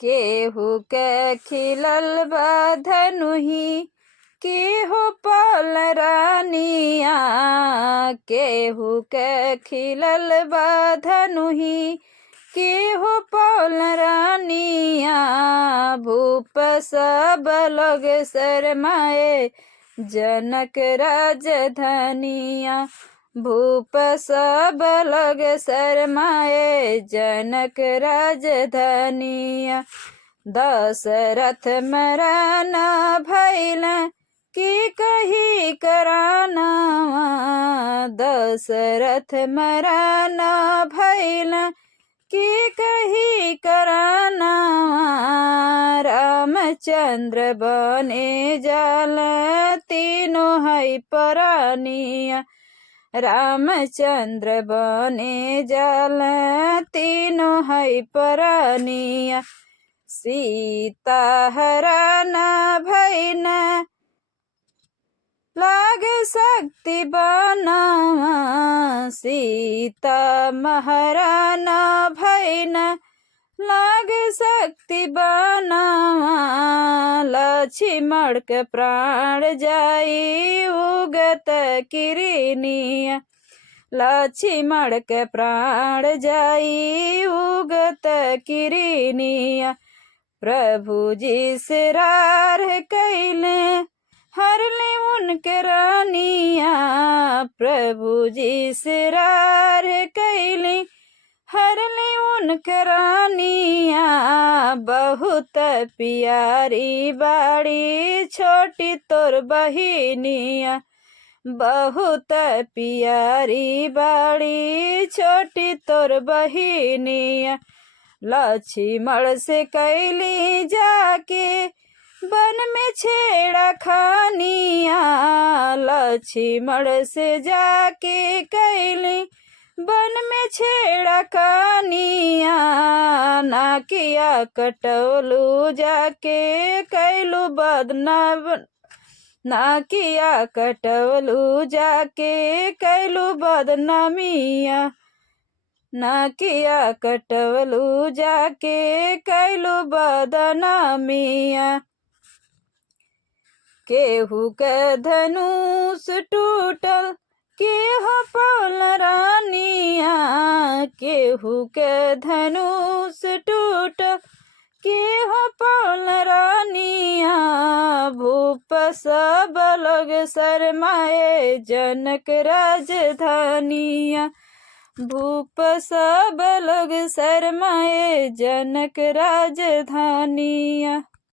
केहू के खिलल बा धनुही केहू पौल रानिया, केहू के खिलल बा धनुही केहू पौल रानिया। भूप सब लोग शरमाए जनक राजधानिया, भूप सब लोग शरमाए जनक राजधानिया। दशरथ मराना भइल की कही कराना, दशरथ मराना भइल की कही कराना। रामचंद्र बने जाल तीनों है परानिया, रामचंद्र बने जाल तीनों है परानिया। सीता हराना भइल लाग शक्ति बनावा, सीता महाराना भइल लाग शक्ति बनावा। लक्ष्मण के प्राण जाई उगत किरनिया, लक्ष्मण के प्राण जाई उगत किरनिया। प्रभु जी सिरार कैले हरले उनके रानिया, प्रभु जी सिरार कैले हरले उनके रानिया। बहुत प्यारी बाड़ी छोटी तोर बहिनिया, बहुत प्यारी बाड़ी छोटी तोर बहिनिया। लक्ष्मण से कैली जाके वन में छेड़ा खानिया, लक्ष्मण से जाके कैली वन में छेड़ा खानिया। ना किया कटौलू जाके कैलू बदनाम, ना किया कटौलू जाके कैलू बदनामिया, ना किया कटौलू जाके कैलू बदनामिया। केहू के धनुष टूटल केहू पौल रानिया, केहू के धनुष टूटल केहू पौल रानिया। भूप सब लोग शरमाए जनक राजधानिया, भूप सब लोग शरमाए जनक राजधानिया।